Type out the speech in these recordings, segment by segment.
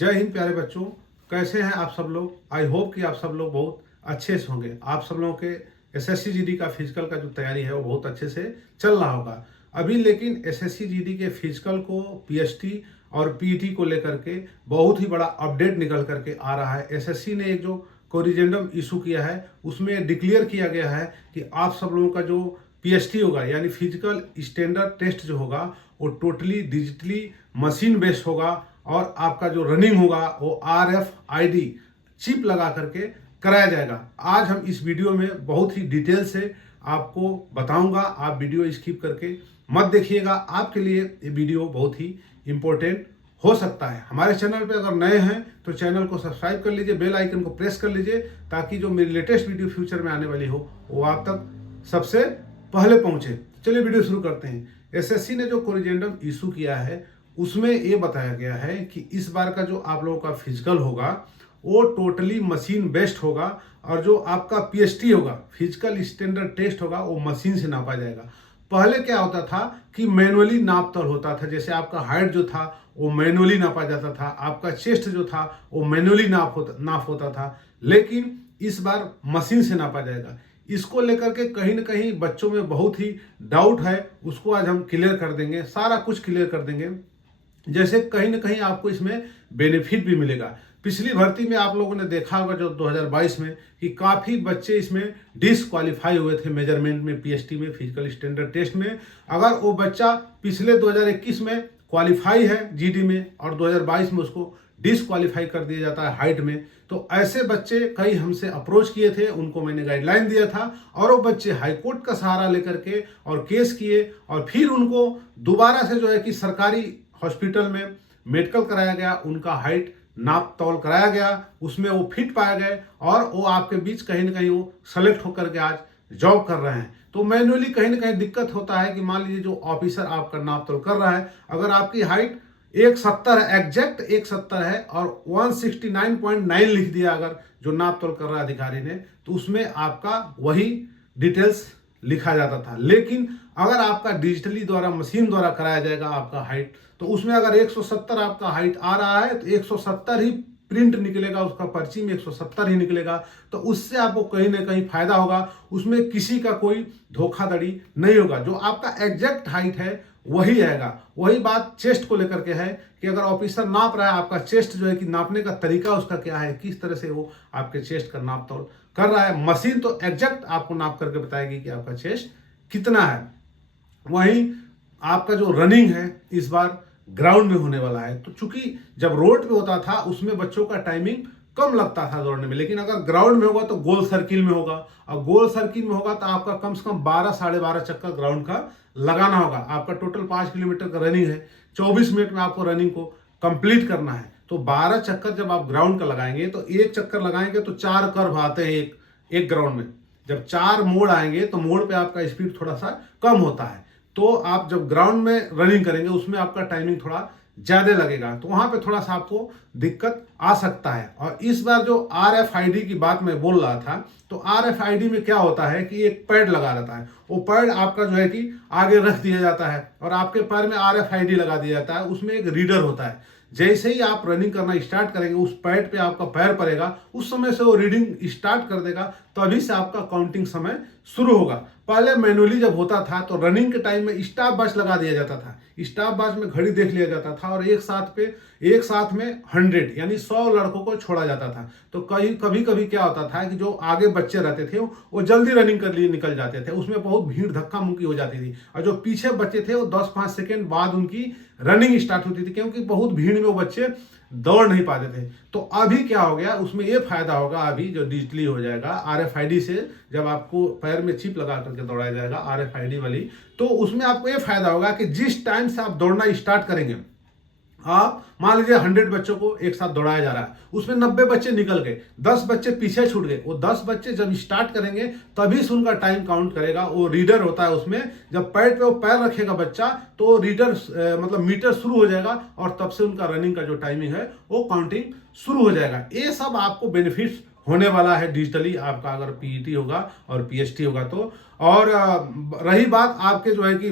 जय हिंद प्यारे बच्चों, कैसे हैं आप सब लोग। आई होप कि आप सब लोग बहुत अच्छे से होंगे। आप सब लोगों के एसएससी जीडी का फिजिकल का जो तैयारी है वो बहुत अच्छे से चल रहा होगा अभी। लेकिन एसएससी जीडी के फिजिकल को पीएसटी और पीईटी को लेकर के बहुत ही बड़ा अपडेट निकल करके आ रहा है। एसएससी ने एक जो कोरिजेंडम इशू किया है उसमें डिक्लेयर किया गया है कि आप सब लोगों का जो पीएसटी होगा यानी फिजिकल स्टैंडर्ड टेस्ट जो होगा वो टोटली डिजिटली मशीन बेस्ड होगा और आपका जो रनिंग होगा वो RFID चिप लगा करके कराया जाएगा। आज हम इस वीडियो में बहुत ही डिटेल से आपको बताऊंगा। आप वीडियो स्किप करके मत देखिएगा, आपके लिए ये वीडियो बहुत ही इम्पोर्टेंट हो सकता है। हमारे चैनल पे अगर नए हैं तो चैनल को सब्सक्राइब कर लीजिए, बेल आइकन को प्रेस कर लीजिए ताकि जो मेरी लेटेस्ट वीडियो फ्यूचर में आने वाली हो वो आप तक सबसे पहले पहुंचे। चलिए वीडियो शुरू करते हैं। एसएससी ने जो कोरिजेंडम इशू किया है उसमें ये बताया गया है कि इस बार का जो आप लोगों का फिजिकल होगा वो टोटली मशीन बेस्ड होगा और जो आपका पीएसटी होगा फिजिकल स्टैंडर्ड टेस्ट होगा वो मशीन से नापा जाएगा। पहले क्या होता था कि मैनुअली नाप तोल होता था, जैसे आपका हाइट जो था वो मैनुअली नापा जाता था, आपका चेस्ट जो था वो मैनुअली नाप होता था, लेकिन इस बार मशीन से नापा जाएगा। इसको लेकर के कहीं ना कहीं बच्चों में बहुत ही डाउट है, उसको आज हम क्लियर कर देंगे, सारा कुछ क्लियर कर देंगे। जैसे कहीं ना कहीं आपको इसमें बेनिफिट भी मिलेगा। पिछली भर्ती में आप लोगों ने देखा होगा जो 2022 में कि काफ़ी बच्चे इसमें डिसक्वालीफाई हुए थे मेजरमेंट में, पीएसटी में, फिजिकल स्टैंडर्ड टेस्ट में। अगर वो बच्चा पिछले 2021 में क्वालिफाई है जीडी में और 2022 में उसको डिसक्वालीफाई कर दिया जाता है हाइट में, तो ऐसे बच्चे कई हमसे अप्रोच किए थे, उनको मैंने गाइडलाइन दिया था और वो बच्चे हाईकोर्ट का सहारा लेकर के और केस किए और फिर उनको दोबारा से जो है कि सरकारी हॉस्पिटल में मेडिकल कराया गया, उनका हाइट नाप तौल कराया गया, उसमें वो फिट पाए गए और वो आपके बीच कहीं ना कहीं वो सेलेक्ट होकर के आज जॉब कर रहे हैं। तो मैनुअली कहीं ना कहीं दिक्कत होता है कि मान लीजिए जो ऑफिसर आपका नाप तौल कर रहा है, अगर आपकी हाइट 170 है, एग्जैक्ट 170 है और 169.9 लिख दिया अगर जो नाप तौल कर रहा है अधिकारी ने, तो उसमें आपका वही डिटेल्स लिखा जाता था। लेकिन अगर आपका डिजिटली द्वारा मशीन द्वारा कराया जाएगा आपका हाइट, तो उसमें अगर 170 आपका हाइट आ रहा है तो 170 ही प्रिंट निकलेगा, उसका पर्ची में 170 ही निकलेगा। तो उससे आपको कहीं ना कहीं फायदा होगा, उसमें किसी का कोई धोखाधड़ी नहीं होगा, जो आपका एग्जैक्ट हाइट है वही आएगा। वही बात चेस्ट को लेकर के है कि अगर ऑफिसर नाप रहा है आपका चेस्ट जो है कि नापने का तरीका उसका क्या है, किस तरह से वो आपके चेस्ट का नाप तोल कर रहा है। मशीन तो एग्जैक्ट आपको नाप करके बताएगी कि आपका चेस्ट कितना है। वहीं आपका जो रनिंग है इस बार ग्राउंड में होने वाला है, तो चूंकि जब रोड पे होता था उसमें बच्चों का टाइमिंग कम लगता था दौड़ने में, लेकिन अगर ग्राउंड में होगा तो गोल सर्किल में होगा और गोल सर्किल में होगा तो आपका कम से कम 12 साढ़े 12 चक्कर ग्राउंड का लगाना होगा। आपका टोटल 5 किलोमीटर का रनिंग है, 24 मिनट में आपको रनिंग को कंप्लीट करना है। तो 12 चक्कर जब आप ग्राउंड का लगाएंगे तो एक चक्कर लगाएंगे तो 4 कर्व आते हैं एक ग्राउंड में। जब 4 मोड़ आएंगे तो मोड़ पे आपका स्पीड थोड़ा सा कम होता है, तो आप जब ग्राउंड में रनिंग करेंगे उसमें आपका टाइमिंग थोड़ा ज्यादा लगेगा, तो वहां पे थोड़ा सा आपको दिक्कत आ सकता है। और इस बार जो RFID की बात मैं बोल रहा था, तो RFID में क्या होता है कि एक पैड लगा रहता है, वो पैड आपका जो है कि आगे रख दिया जाता है और आपके पैर में RFID लगा दिया जाता है, उसमें एक रीडर होता है। जैसे ही आप रनिंग करना स्टार्ट करेंगे उस पैड पे आपका पैर पड़ेगा, उस समय से वो रीडिंग स्टार्ट कर देगा, तभी से आपका काउंटिंग समय शुरू होगा। पहले मैनुअली जब होता था तो रनिंग के टाइम में स्टॉप वॉच लगा दिया जाता था, स्टॉप वॉच में घड़ी देख लिया जाता था और एक साथ में 100 यानी 100 लड़कों को छोड़ा जाता था। तो कभी कभी क्या होता था कि जो आगे बच्चे रहते थे वो जल्दी रनिंग कर लिए निकल जाते थे, उसमें बहुत भीड़ धक्का मुक्की हो जाती थी, और जो पीछे बच्चे थे वो 10-5 सेकेंड बाद उनकी रनिंग स्टार्ट होती थी, क्योंकि बहुत भीड़ में वो बच्चे दौड़ नहीं पाते थे। तो अभी क्या हो गया, उसमें ये फायदा होगा, अभी जो डिजिटली हो जाएगा RFID से, जब आपको पैर में चिप लगा करके दौड़ाया जाएगा RFID वाली, तो उसमें आपको ये फायदा होगा कि जिस टाइम से आप दौड़ना स्टार्ट करेंगे, आप मान लीजिए 100 बच्चों को एक साथ दौड़ाया जा रहा है, उसमें 90 बच्चे निकल गए, 10 बच्चे पीछे छूट गए, वो 10 बच्चे जब स्टार्ट करेंगे तभी से उनका टाइम काउंट करेगा। वो रीडर होता है, उसमें जब पैड पे वो पैर रखेगा बच्चा तो रीडर मतलब मीटर शुरू हो जाएगा और तब से उनका रनिंग का जो टाइमिंग है वो काउंटिंग शुरू हो जाएगा। ये सब आपको बेनिफिट्स होने वाला है डिजिटली आपका, अगर पीईटी होगा और पीएसटी होगा तो। और रही बात आपके जो है कि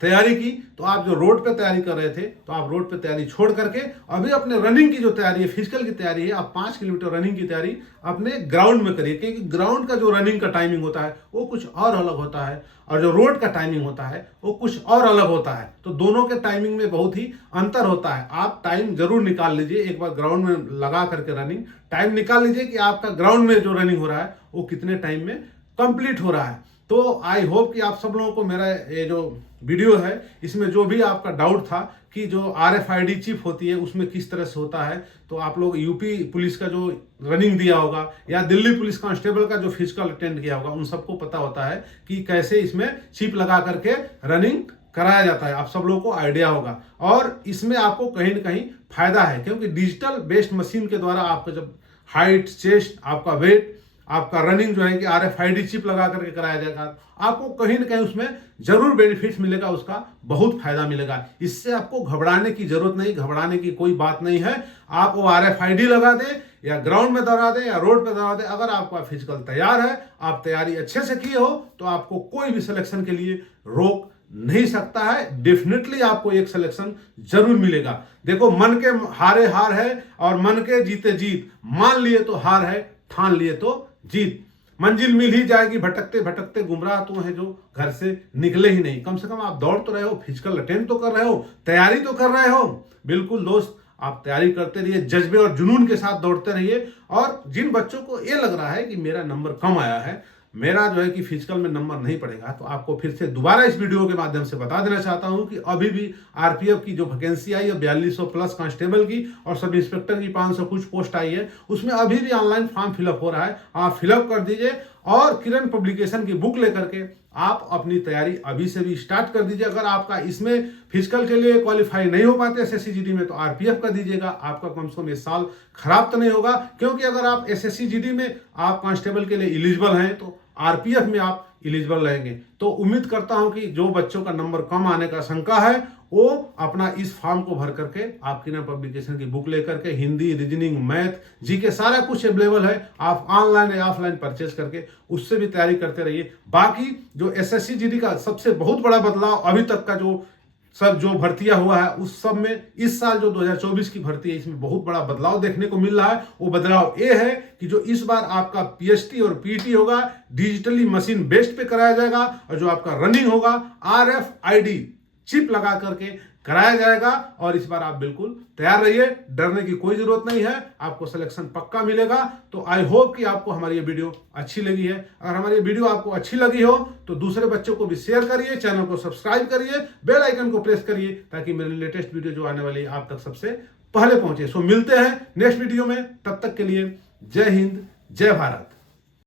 तैयारी की, तो आप जो रोड पे तैयारी कर रहे थे तो आप रोड पे तैयारी छोड़ करके अभी अपने रनिंग की जो तैयारी है, फिजिकल की तैयारी है, आप 5 किलोमीटर रनिंग की तैयारी अपने ग्राउंड में करिए, क्योंकि ग्राउंड का जो रनिंग का टाइमिंग होता है वो कुछ और अलग होता है और जो रोड का टाइमिंग होता है वो कुछ और अलग होता है। तो दोनों के टाइमिंग में बहुत ही अंतर होता है। आप टाइम जरूर निकाल लीजिए, एक बार ग्राउंड में लगा करके रनिंग टाइम निकाल लीजिए कि आपका ग्राउंड में जो रनिंग हो रहा है वो कितने टाइम में कंप्लीट हो रहा है। तो आई होप कि आप सब लोगों को मेरा ये जो वीडियो है इसमें जो भी आपका डाउट था कि जो RFID चिप होती है उसमें किस तरह से होता है, तो आप लोग यूपी पुलिस का जो रनिंग दिया होगा या दिल्ली पुलिस कांस्टेबल का जो फिजिकल अटेंड किया होगा उन सबको पता होता है कि कैसे इसमें चिप लगा करके रनिंग कराया जाता है। आप सब लोगों को आइडिया होगा और इसमें आपको कहीं ना कहीं फायदा है, क्योंकि डिजिटल बेस्ड मशीन के द्वारा आपका जब हाइट, चेस्ट, आपका वेट, आपका रनिंग जो है कि RFID चिप लगा करके कराया जाएगा, आपको कहीं ना कहीं उसमें जरूर बेनिफिट मिलेगा, उसका बहुत फायदा मिलेगा। इससे आपको घबराने की जरूरत नहीं, घबराने की कोई बात नहीं है। आप वो RFID लगा दें या ग्राउंड में दौड़ा दें या रोड पे दौड़ा दें, अगर आपका फिजिकल तैयार है, आप तैयारी अच्छे से किए हो, तो आपको कोई भी सिलेक्शन के लिए रोक नहीं सकता है। डेफिनेटली आपको एक सिलेक्शन जरूर मिलेगा। देखो, मन के हारे हार है और मन के जीते जीत। मान लिए तो हार है, ठान लिए तो जीत। मंजिल मिल ही जाएगी, भटकते भटकते गुमराह तो है जो घर से निकले ही नहीं। कम से कम आप दौड़ तो रहे हो, फिजिकल अटेंड तो कर रहे हो, तैयारी तो कर रहे हो। बिल्कुल दोस्त, आप तैयारी करते रहिए, जज्बे और जुनून के साथ दौड़ते रहिए। और जिन बच्चों को ये लग रहा है कि मेरा नंबर कम आया है, मेरा जो है कि फिजिकल में नंबर नहीं पड़ेगा, तो आपको फिर से दोबारा इस वीडियो के माध्यम से बता देना चाहता हूं कि अभी भी RPF की जो वैकेंसी आई है 4200 प्लस कांस्टेबल की और सब इंस्पेक्टर की 500 कुछ पोस्ट आई है, उसमें अभी भी ऑनलाइन फॉर्म फिलअप हो रहा है। आप फिलअप कर दीजिए और किरण पब्लिकेशन की बुक लेकर के आप अपनी तैयारी अभी से भी स्टार्ट कर दीजिए। अगर आपका इसमें फिजिकल के लिए क्वालिफाई नहीं हो पाते SSC GD में, तो RPF कर दीजिएगा। आपका कम से कम इस साल खराब तो नहीं होगा, क्योंकि अगर आप SSC GD में आप कांस्टेबल के लिए एलिजिबल हैं तो RPF में आप एलिजिबल रहेंगे। तो उम्मीद करता हूं कि जो बच्चों का नंबर कम आने का शंका है वो अपना इस फॉर्म को भर करके आप किरण पब्लिकेशन की बुक लेकर के हिंदी, रीजनिंग, मैथ, जीके सारा कुछ अवेलेबल है। आप ऑनलाइन या ऑफलाइन परचेज करके उससे भी तैयारी करते रहिए। बाकी जो SSC GD का सबसे बहुत बड़ा बदलाव अभी तक का जो भर्तियां हुआ है उस सब में इस साल जो 2024 की भर्ती है इसमें बहुत बड़ा बदलाव देखने को मिल रहा है। वो बदलाव ये है कि जो इस बार आपका PST और PT होगा डिजिटली मशीन बेस्ड पे कराया जाएगा और जो आपका रनिंग होगा RFID चिप लगा करके कराया जाएगा। और इस बार आप बिल्कुल तैयार रहिए, डरने की कोई जरूरत नहीं है, आपको सिलेक्शन पक्का मिलेगा। तो आई होप कि आपको हमारी ये वीडियो अच्छी लगी है। अगर हमारी ये वीडियो आपको अच्छी लगी हो तो दूसरे बच्चों को भी शेयर करिए, चैनल को सब्सक्राइब करिए, बेल आइकन को प्रेस करिए, ताकि मेरी लेटेस्ट वीडियो जो आने वाली है आप तक सबसे पहले पहुंचे। सो मिलते हैं नेक्स्ट वीडियो में, तब तक के लिए जय हिंद, जय भारत।